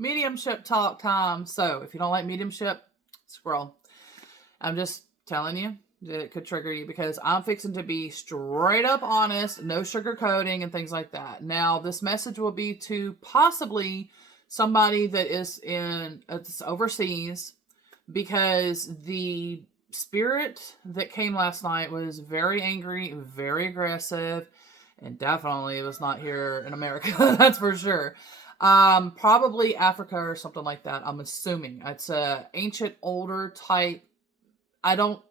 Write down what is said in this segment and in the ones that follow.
Mediumship talk time. So if you don't like mediumship, scroll. I'm just telling you that it could trigger you because I'm fixing to be straight up honest, no sugarcoating and things like that. Now, this message will be to possibly somebody that is overseas, because the spirit that came last night was very angry, very aggressive, and definitely was not here in America. That's for sure. Probably Africa or something like that. I'm assuming it's a ancient, older type. I don't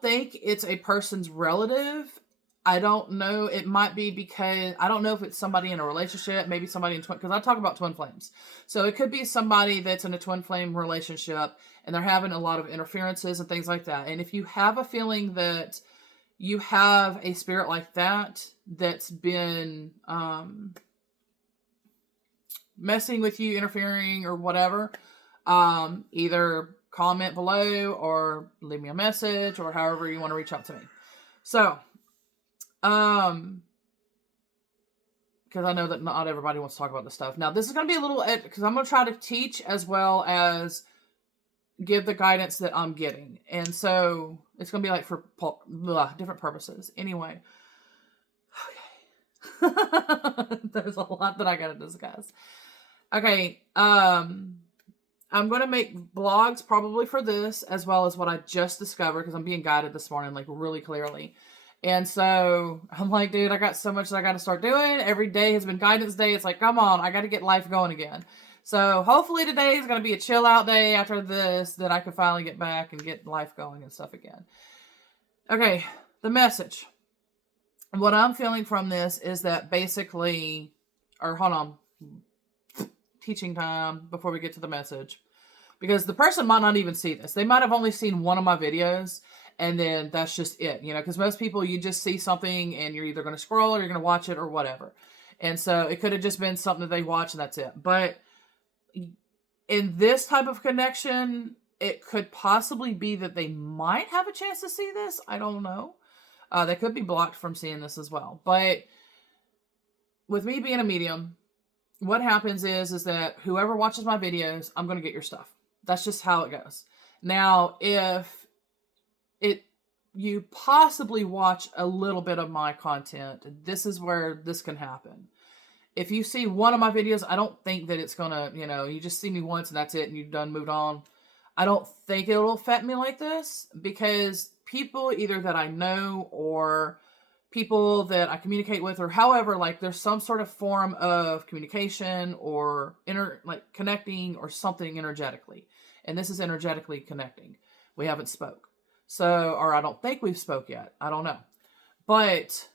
think it's a person's relative. I don't know. It might be because I don't know if it's somebody in a relationship, maybe somebody in twin, because I talk about twin flames. So it could be somebody that's in a twin flame relationship and they're having a lot of interferences and things like that. And if you have a feeling that you have a spirit like that, that's been, messing with you, interfering or whatever, either comment below or leave me a message or however you want to reach out to me. So, because I know that not everybody wants to talk about this stuff. Now, this is going to be a little, because I'm going to try to teach as well as give the guidance that I'm getting. And so it's going to be like for different purposes. Anyway. Okay. There's a lot that I got to discuss. Okay. I'm going to make blogs probably for this as well as what I just discovered, because I'm being guided this morning, like really clearly. And so I'm like, dude, I got so much that I got to start doing. Every day has been guidance day. It's like, come on, I got to get life going again. So hopefully today is going to be a chill out day after this, that I can finally get back and get life going and stuff again. Okay. The message. What I'm feeling from this is that basically, or hold on, teaching time before we get to the message, because the person might not even see this. They might have only seen one of my videos, and then that's just it, because most people, you just see something and you're either going to scroll or you're going to watch it or whatever. And so it could have just been something that they watch and that's it. But in this type of connection, it could possibly be that they might have a chance to see this. I don't know. They could be blocked from seeing this as well. But with me being a medium, what happens is that whoever watches my videos, I'm going to get your stuff. That's just how it goes. Now, if you possibly watch a little bit of my content, this is where this can happen. If you see one of my videos, I don't think that it's going to, you just see me once and that's it and you've done moved on. I don't think it'll affect me like this, because people either that I know or people that I communicate with, or however, like there's some sort of form of communication or connecting or something energetically. And this is energetically connecting. We haven't spoke. So, or I don't think we've spoke yet. I don't know. But,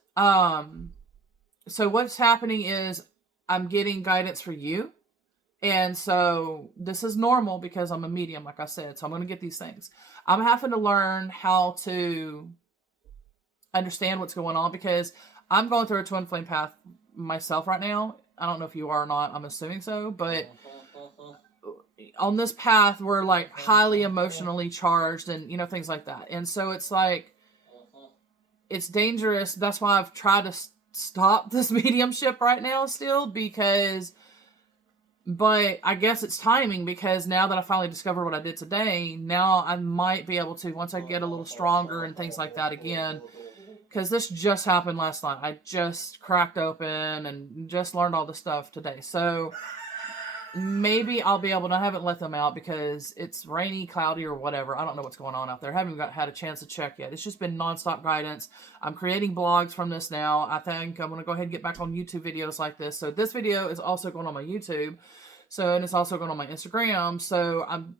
so what's happening is I'm getting guidance for you. And so this is normal because I'm a medium, like I said. So I'm going to get these things. I'm having to learn how to understand what's going on, because I'm going through a twin flame path myself right now. I don't know if you are or not. I'm assuming so. But on this path, we're like highly emotionally charged and, things like that. And so it's like, it's dangerous. That's why I've tried to stop this mediumship right now still, but I guess it's timing, because now that I finally discovered what I did today, now I might be able to, once I get a little stronger and things like that again, because this just happened last night. I just cracked open and just learned all this stuff today. So maybe I'll be able to, I haven't let them out because it's rainy, cloudy, or whatever. I don't know what's going on out there. I haven't had a chance to check yet. It's just been nonstop guidance. I'm creating blogs from this now. I think I'm going to go ahead and get back on YouTube videos like this. So this video is also going on my YouTube. And it's also going on my Instagram. So I'm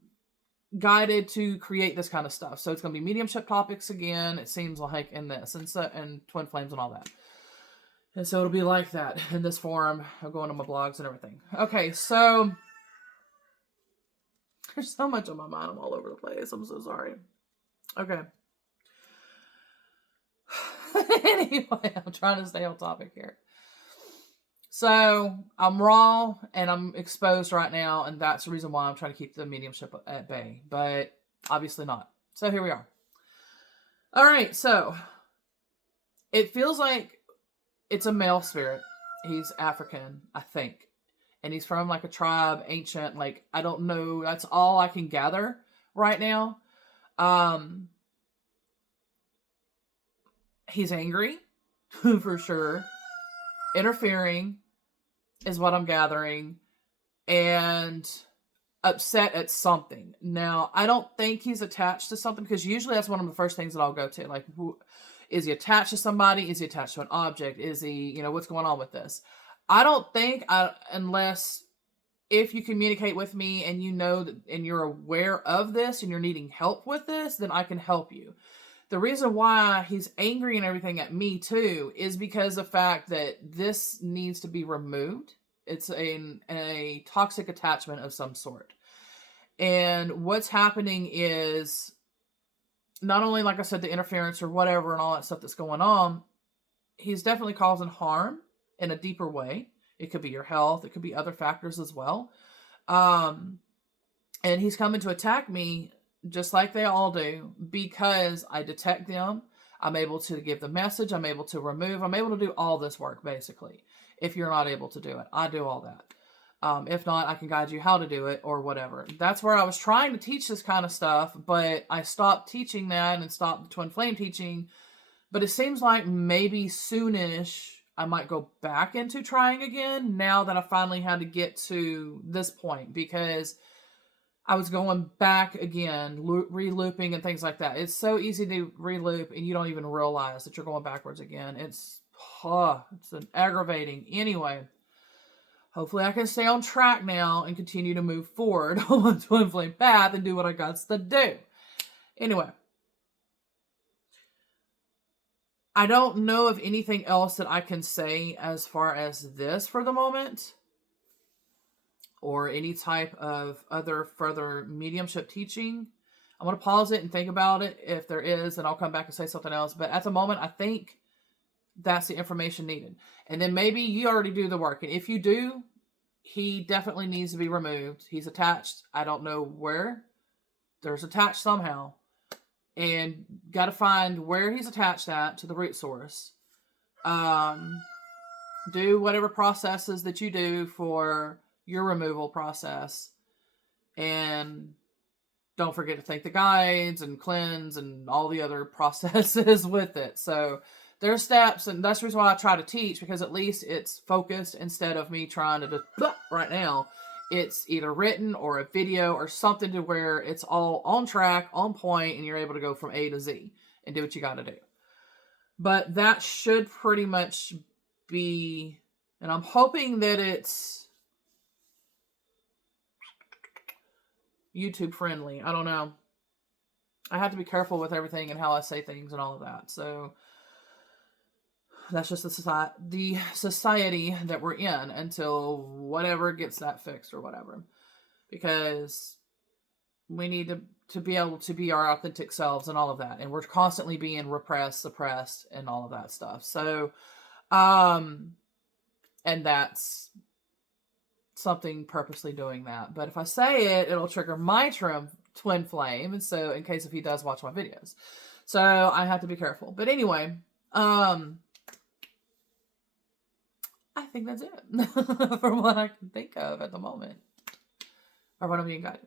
guided to create this kind of stuff. So it's going to be mediumship topics again, it seems like, in this, and twin flames and all that. And so it'll be like that in this form of going on my blogs and everything. Okay, so there's so much on my mind. I'm all over the place. I'm so sorry. Okay. Anyway, I'm trying to stay on topic here. So I'm raw and I'm exposed right now, and that's the reason why I'm trying to keep the mediumship at bay. But obviously not. So here we are. All right, so it feels like it's a male spirit. He's African, I think. and he's from like a tribe, ancient, like, I don't know. That's all I can gather right now. He's angry for sure. Interfering is what I'm gathering, and upset at something. Now, I don't think he's attached to something, because usually that's one of the first things that I'll go to. Like, is he attached to somebody? Is he attached to an object? Is he, what's going on with this? I don't think, unless if you communicate with me and you know that, and you're aware of this and you're needing help with this, then I can help you. The reason why he's angry and everything at me too is because of the fact that this needs to be removed. It's a toxic attachment of some sort. And what's happening is, not only, like I said, the interference or whatever and all that stuff that's going on, he's definitely causing harm in a deeper way. It could be your health. It could be other factors as well. And he's coming to attack me just like they all do, because I detect them. I'm able to give the message. I'm able to remove. I'm able to do all this work, basically. If you're not able to do it, I do all that. If not, I can guide you how to do it or whatever. That's where I was trying to teach this kind of stuff, but I stopped teaching that and stopped the twin flame teaching. But it seems like maybe soonish I might go back into trying again, now that I finally had to get to this point, because I was going back again, re-looping and things like that. It's so easy to re-loop and you don't even realize that you're going backwards again. It's an aggravating. Anyway, hopefully I can stay on track now and continue to move forward on my twin flame path and do what I got to do. Anyway, I don't know of anything else that I can say as far as this for the moment, or any type of other further mediumship teaching. I'm going to pause it and think about it. If there is, then I'll come back and say something else. But at the moment, I think that's the information needed. And then maybe you already do the work. And if you do, he definitely needs to be removed. He's attached. I don't know where. There's attached somehow. And got to find where he's attached at to the root source. Do whatever processes that you do for your removal process, and don't forget to thank the guides and cleanse and all the other processes with it. So there's steps, and that's the reason why I try to teach, because at least it's focused instead of me trying to just right now. It's either written or a video or something to where it's all on track, on point, and you're able to go from A to Z and do what you got to do. But that should pretty much be, and I'm hoping that it's YouTube friendly. I don't know. I have to be careful with everything and how I say things and all of that. So that's just the society that we're in until whatever gets that fixed or whatever. Because we need to be able to be our authentic selves and all of that. And we're constantly being repressed, suppressed, and all of that stuff. So, and that's something purposely doing that. But if I say it, it'll trigger my twin flame. And so, in case if he does watch my videos. So, I have to be careful. But anyway, I think that's it from what I can think of at the moment, or what I'm being guided.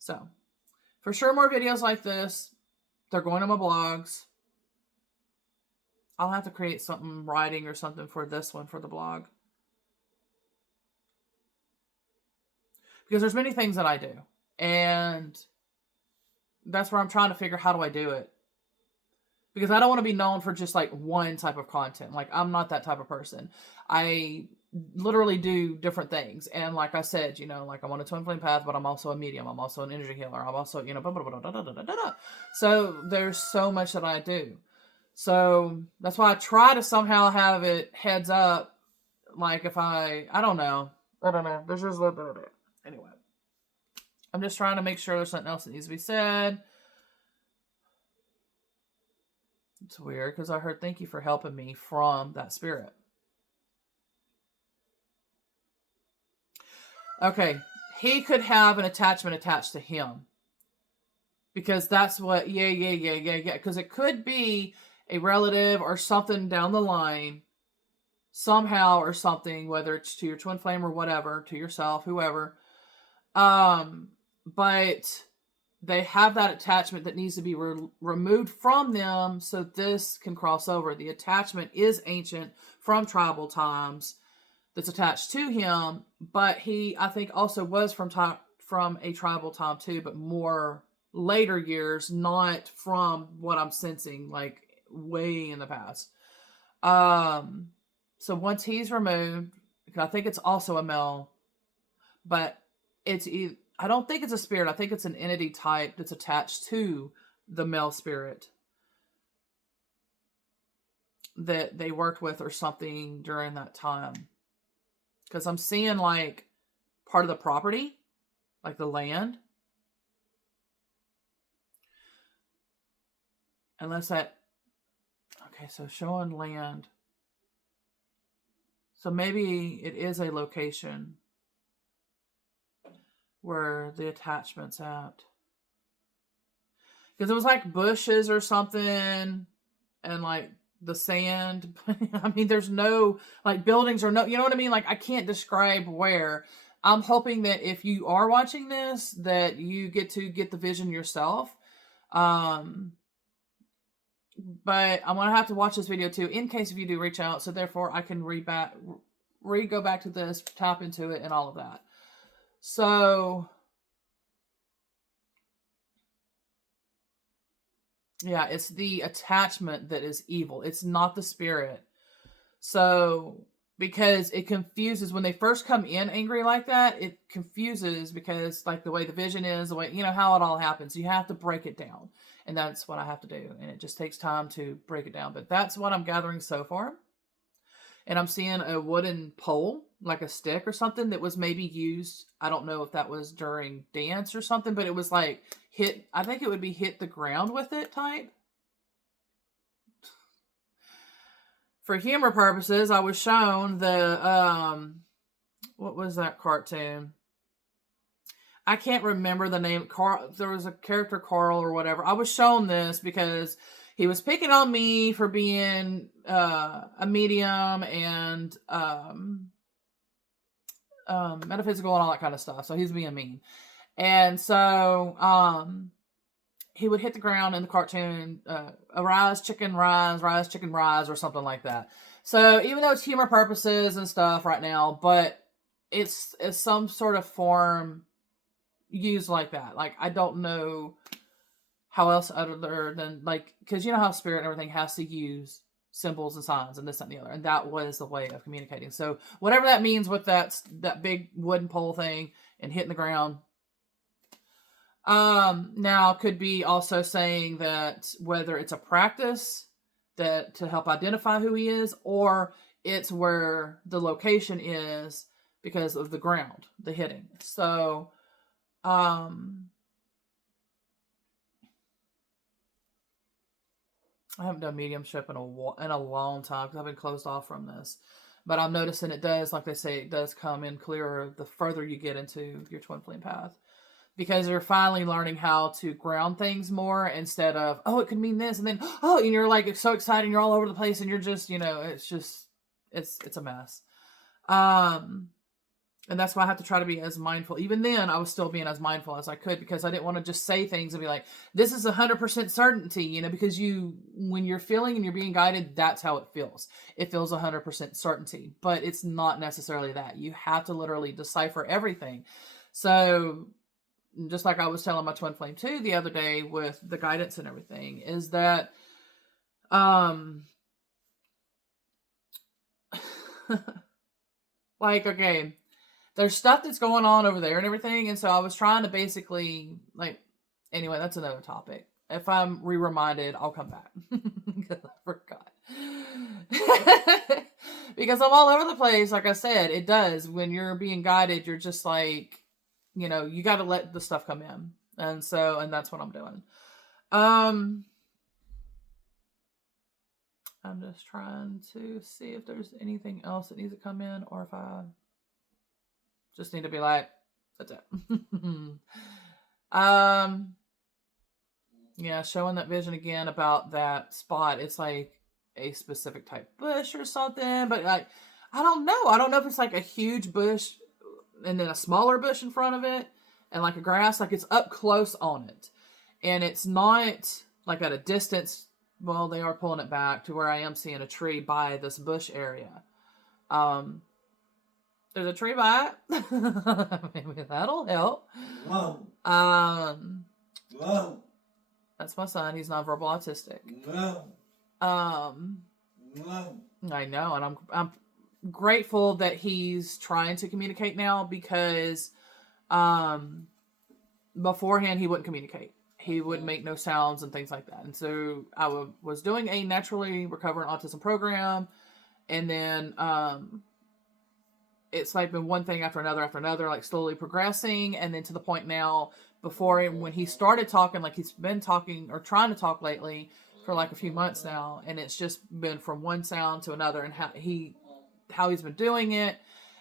So, for sure, more videos like this. They're going on my blogs. I'll have to create something, writing or something for this one, for the blog. Because there's many things that I do. And that's where I'm trying to figure, how do I do it? Because I don't want to be known for just like one type of content. Like, I'm not that type of person. I literally do different things. And like I said, like I'm on a twin flame path, but I'm also a medium. I'm also an energy healer. I'm also, blah, blah, blah, blah, blah, blah, blah, blah. So there's so much that I do. So that's why I try to somehow have it heads up. Like if I don't know. There's just a little bit of it. Anyway, I'm just trying to make sure there's something else that needs to be said. It's weird because I heard thank you for helping me from that spirit. Okay, he could have an attachment attached to him. Because that's what, yeah. Because it could be a relative or something down the line somehow or something, whether it's to your twin flame or whatever, to yourself, whoever. But they have that attachment that needs to be removed from them so this can cross over. The attachment is ancient from tribal times that's attached to him, but he, I think, also was from a tribal time too, but more later years, not from what I'm sensing, like way in the past. So once he's removed, I think it's also a male, but I don't think it's a spirit. I think it's an entity type that's attached to the male spirit that they worked with or something during that time. Because I'm seeing like part of the property, like the land. Unless that, okay, so showing land. So maybe it is a location where the attachment's at. Because it was like bushes or something and like the sand. I mean, there's no like buildings or no, you know what I mean? Like I can't describe where. I'm hoping that if you are watching this, that you get to get the vision yourself. But I'm going to have to watch this video too, in case if you do reach out. So therefore I can go back to this, tap into it and all of that. So yeah, it's the attachment that is evil. It's not the spirit. So, because it confuses when they first come in angry like that, it confuses because like the way the vision is, the way, you know, how it all happens. You have to break it down. And that's what I have to do. And it just takes time to break it down. But that's what I'm gathering so far. And I'm seeing a wooden pole, like a stick or something that was maybe used. I don't know if that was during dance or something, but it was like I think it would be hit the ground with it type. For humor purposes, I was shown the, what was that cartoon? I can't remember the name. There was a character, Carl or whatever. I was shown this because he was picking on me for being a medium and metaphysical and all that kind of stuff. So he's being mean. And so he would hit the ground in the cartoon, arise, chicken, rise, or something like that. So even though it's humor purposes and stuff right now, but it's some sort of form used like that. Like, I don't know how else other than, like, because you know how spirit and everything has to use symbols and signs and this and the other. And that was the way of communicating. So whatever that means with that big wooden pole thing and hitting the ground. Now could be also saying that whether it's a practice that to help identify who he is, or it's where the location is because of the ground, the hitting. So, I haven't done mediumship in a long time because I've been closed off from this. But I'm noticing it does, like they say, it does come in clearer the further you get into your twin flame path. Because you're finally learning how to ground things more instead of, oh, it could mean this. And then, oh, and you're like so excited and you're all over the place and you're just, you know, it's a mess. And that's why I have to try to be as mindful. Even then, I was still being as mindful as I could because I didn't want to just say things and be like, this is 100% certainty, you know, because when you're feeling and you're being guided, that's how it feels. It feels 100% certainty, but it's not necessarily that. You have to literally decipher everything. So just like I was telling my twin flame too the other day with the guidance and everything, is that like, okay, there's stuff that's going on over there and everything, and so I was trying to basically, like, anyway, that's another topic. If I'm reminded, I'll come back because I forgot. Because I'm all over the place. Like I said, it does when you're being guided. You're just like, you know, you got to let the stuff come in. And that's what I'm doing. I'm just trying to see if there's anything else that needs to come in or if I just need to be like, that's it. Yeah, showing that vision again about that spot. It's like, a specific type bush or something, but like, I don't know. I don't know if it's like a huge bush and then a smaller bush in front of it and like a grass, like it's up close on it. And it's not like at a distance. Well, they are pulling it back to where I am seeing a tree by this bush area. There's a tree by it. Maybe that'll help. Whoa. Whoa. That's my son. He's nonverbal autistic. Whoa. Whoa. I know, and I'm grateful that he's trying to communicate now, because beforehand he wouldn't communicate. He would make no sounds and things like that. And so I was doing a naturally recovering autism program, and then it's like been one thing after another, like slowly progressing, and then to the point now, when he started talking, like he's been talking or trying to talk lately for like a few months now, and it's just been from one sound to another, and how he's been doing it,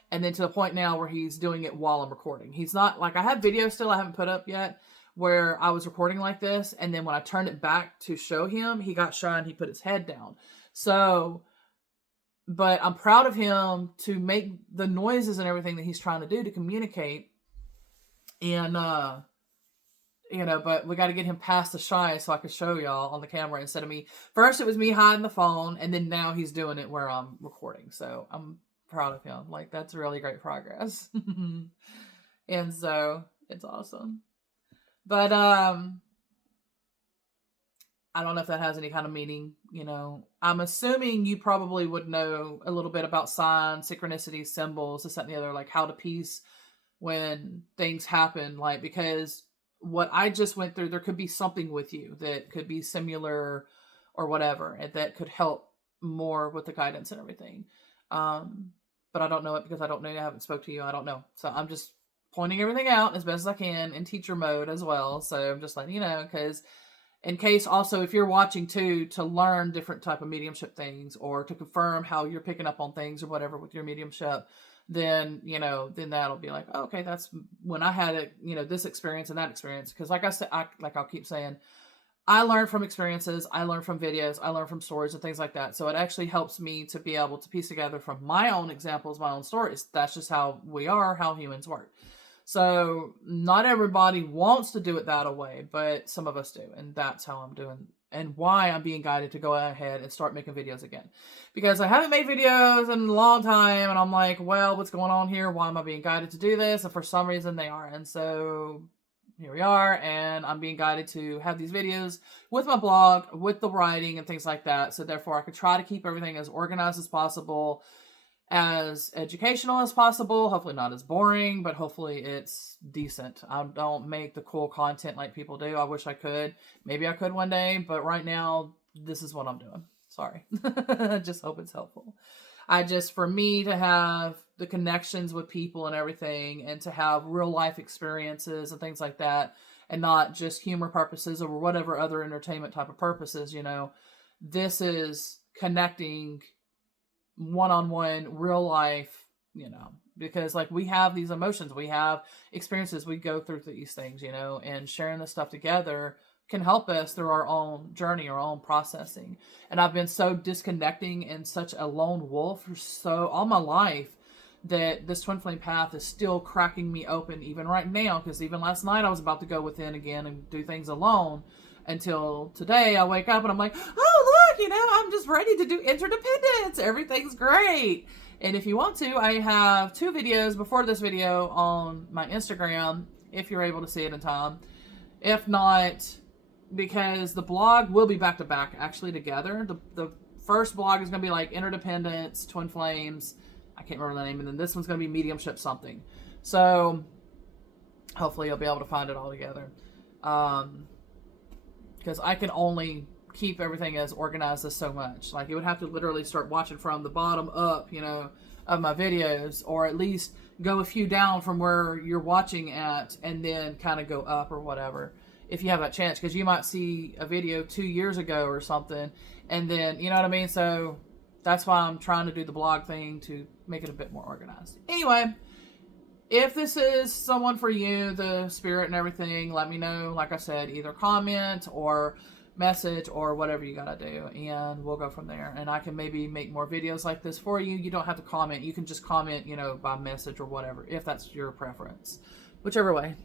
and then to the point now where he's doing it while I'm recording. He's not like, I have videos still I haven't put up yet where I was recording like this, and then when I turned it back to show him, he got shy and he put his head down. So, but I'm proud of him to make the noises and everything that he's trying to do to communicate. And, but we got to get him past the shy so I can show y'all on the camera instead of me. First it was me hiding the phone, and then now he's doing it where I'm recording. So I'm proud of him. Like, that's really great progress. And so it's awesome. But I don't know if that has any kind of meaning, I'm assuming you probably would know a little bit about signs, synchronicities, symbols, this, that, and the other, like how to piece when things happen, like, because what I just went through, there could be something with you that could be similar or whatever, and that could help more with the guidance and everything. But I don't know it because I don't know. I haven't spoke to you. I don't know. So I'm just pointing everything out as best as I can in teacher mode as well. So I'm just letting you know, because in case also, if you're watching too, to learn different type of mediumship things, or to confirm how you're picking up on things or whatever with your mediumship, then, then that'll be like, oh, okay, that's when I had it, this experience and that experience. Because like I said, I'll keep saying, I learn from experiences, I learn from videos, I learn from stories and things like that. So it actually helps me to be able to piece together from my own examples, my own stories. That's just how we are, how humans work. So not everybody wants to do it that way, but some of us do. And that's how I'm doing, and why I'm being guided to go ahead and start making videos again. Because I haven't made videos in a long time, and I'm like, well, what's going on here? Why am I being guided to do this? And for some reason they are. And so here we are, and I'm being guided to have these videos with my blog, with the writing and things like that. So therefore I could try to keep everything as organized as possible, as educational as possible, hopefully not as boring, but hopefully it's decent. I don't make the cool content like people do. I wish I could. Maybe I could one day, but right now, this is what I'm doing. Sorry. I just hope it's helpful. For me to have the connections with people and everything, and to have real life experiences and things like that, and not just humor purposes or whatever other entertainment type of purposes, this is connecting one-on-one, real life, because like we have these emotions, we have experiences, we go through these things, and sharing this stuff together can help us through our own journey, our own processing. And I've been so disconnecting and such a lone wolf for all my life, that this twin flame path is still cracking me open even right now, because even last night I was about to go within again and do things alone, until today I wake up and I'm like, oh look, I'm just ready to do interdependence. Everything's great. And if you want to, I have 2 videos before this video on my Instagram, if you're able to see it in time. If not, because the blog will be back to back actually together. The first blog is going to be like interdependence, twin flames, I can't remember the name, and then this one's going to be mediumship something. So hopefully you'll be able to find it all together. Because I can only keep everything as organized as so much. Like, you would have to literally start watching from the bottom up, of my videos, or at least go a few down from where you're watching at, and then kind of go up or whatever, if you have that chance. Because you might see a video 2 years ago or something, and then, you know what I mean? So that's why I'm trying to do the blog thing, to make it a bit more organized. Anyway, if this is someone for you, the spirit and everything, let me know. Like I said, either comment or message or whatever you gotta do, and we'll go from there. And I can maybe make more videos like this for you. You don't have to comment. You can just comment, by message or whatever, if that's your preference. Whichever way.